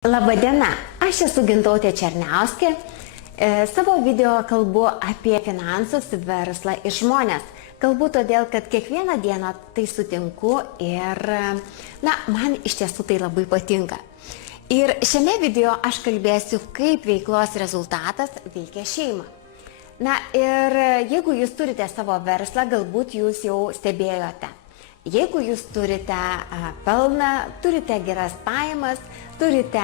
Labadiena, aš esu Gintautė Černiauskė. Savo video kalbu apie finansus, verslą ir žmonės. Kalbu todėl, kad kiekvieną dieną tai sutinku ir man iš tiesų tai labai patinka. Ir šiame video aš kalbėsiu, kaip veiklos rezultatas veikia šeimą. Ir jeigu jūs turite savo verslą, galbūt jūs jau stebėjote. Jeigu jūs turite pelną, turite geras pajamas, turite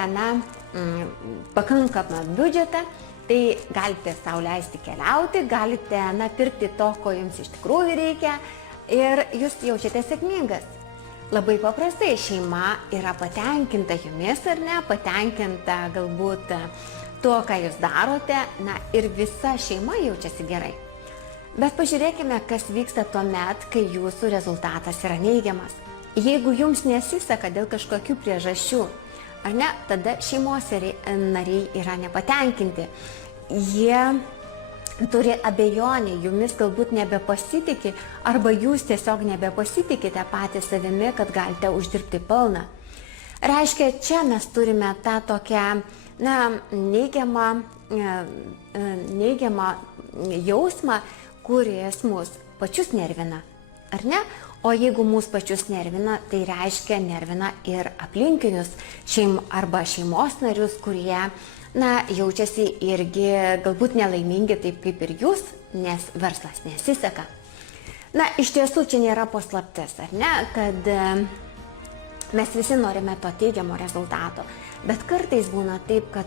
pakankamą biudžetą, tai galite sau leisti keliauti, galite pirkti to, ko jums iš tikrųjų reikia ir jūs jaučiatės sėkmingas. Labai paprastai šeima yra patenkinta jumis ar ne, patenkinta galbūt tuo, ką jūs darote, ir visa šeima jaučiasi gerai. Bet pažiūrėkime, kas vyksta tuomet, kai jūsų rezultatas yra neigiamas. Jeigu jums nesiseka dėl kažkokių priežasčių, ar ne, tada šeimos nariai yra nepatenkinti. Jie turi abejonę, jumis galbūt nebepasitikė, arba jūs tiesiog nebepasitikite patys savimi, kad galite uždirbti pelną. Reiškia, čia mes turime tą tokią neigiamą jausmą, kuris mus pačius nervina, ar ne? O jeigu mus pačius nervina, tai reiškia nervina ir aplinkinius arba šeimos narius, kurie jaučiasi irgi galbūt nelaimingi taip kaip ir jūs, nes verslas nesiseka. Iš tiesų čia nėra paslaptis, ar ne, kad mes visi norime to teigiamo rezultato, bet kartais būna taip, kad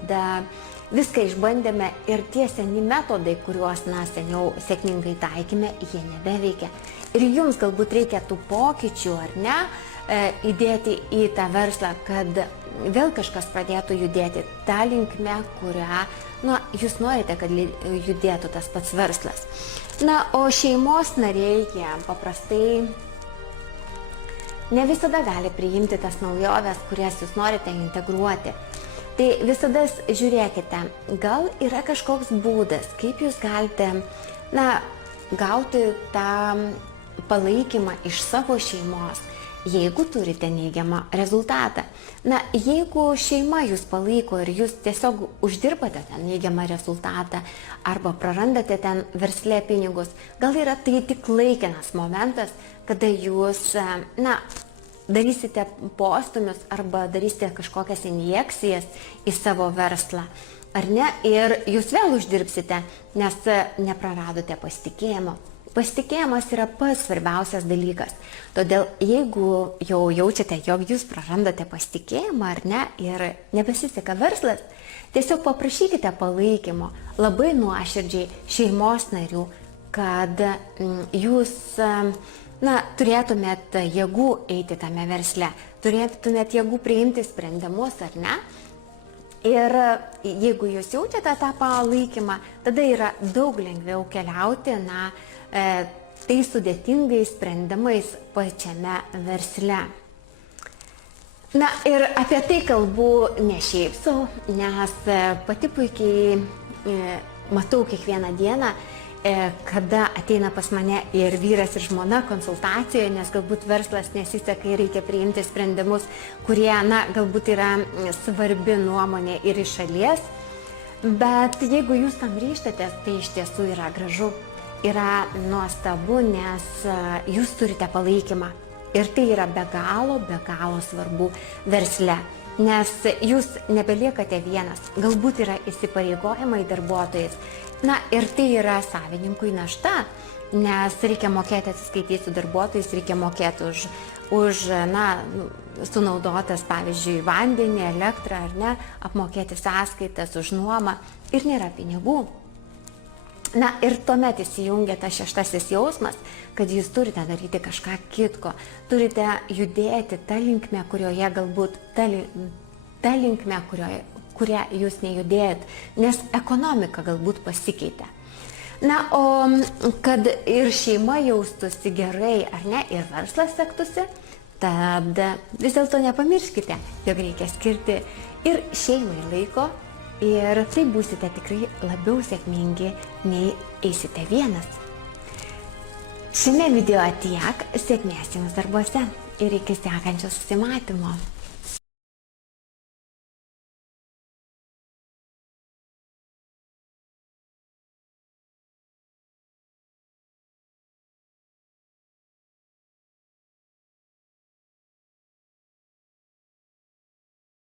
viską išbandėme ir tie seni metodai, kuriuos seniau sėkmingai taikėme, jie nebeveikia. Ir jums galbūt reikia tų pokyčių, ar ne, įdėti į tą verslą, kad vėl kažkas pradėtų judėti tą linkme, kurią jūs norite, kad judėtų tas pats verslas. O šeimos nariai, jie paprastai ne visada gali priimti tas naujoves, kurias jūs norite integruoti. Tai visada žiūrėkite, gal yra kažkoks būdas, kaip jūs galite gauti tą palaikymą iš savo šeimos, jeigu turite neigiamą rezultatą. Jeigu šeima jūs palaiko ir jūs tiesiog uždirbate ten neigiamą rezultatą arba prarandate ten versle pinigus, gal yra tai tik laikinas momentas, kada jūs darysite postūmius arba darysite kažkokias injekcijas į savo verslą, ar ne, ir jūs vėl uždirbsite, nes nepraradote pasitikėjimo. Pasitikėjimas yra pats svarbiausias dalykas. Todėl jeigu jau jaučiate, jog jūs prarandate pasitikėjimą, ar ne, ir nebesiseka verslas, tiesiog paprašykite palaikymo labai nuoširdžiai šeimos narių, kad jūs turėtumėt jėgų eiti tame versle, turėtumėt jėgų priimti sprendimus, ar ne? Ir jeigu jūs jaučiate tą palaikymą, tada yra daug lengviau keliauti tai sudėtingais sprendimais pačiame versle. Ir apie tai kalbu ne šiaip sau, nes pati puikiai matau kiekvieną dieną, kada ateina pas mane ir vyras ir žmona konsultacijoje, nes galbūt verslas nesiseka ir reikia priimti sprendimus, kurie galbūt yra svarbi nuomonė ir iš šalies. Bet jeigu jūs tam ryžtatės, tai iš tiesų yra gražu, yra nuostabu, nes jūs turite palaikymą. Ir tai yra be galo svarbu versle. Nes jūs nebeliekate vienas, galbūt yra įsipareigojimai darbuotojais. Ir tai yra savininkui našta, nes reikia mokėti atsiskaityti su darbuotojais, reikia mokėti už sunaudotas, pavyzdžiui, vandenį, elektrą, ar ne, apmokėti sąskaitas už nuomą ir nėra pinigų. Ir tuomet įsijungia tas šeštasis jausmas, kad jūs turite daryti kažką kitko, turite judėti tą linkmę, kurioje galbūt tą linkmę, kurią jūs nejudėjot, nes ekonomika galbūt pasikeitė. O kad ir šeima jaustųsi gerai, ar ne, ir verslas sektųsi, tad vis dėlto nepamirškite, jog reikia skirti ir šeimai laiko, ir tai būsite tikrai labiau sėkmingi, nei eisite vienas. Šiame video tiek, sėkmės jums darbuose ir iki sekančio susimatymo.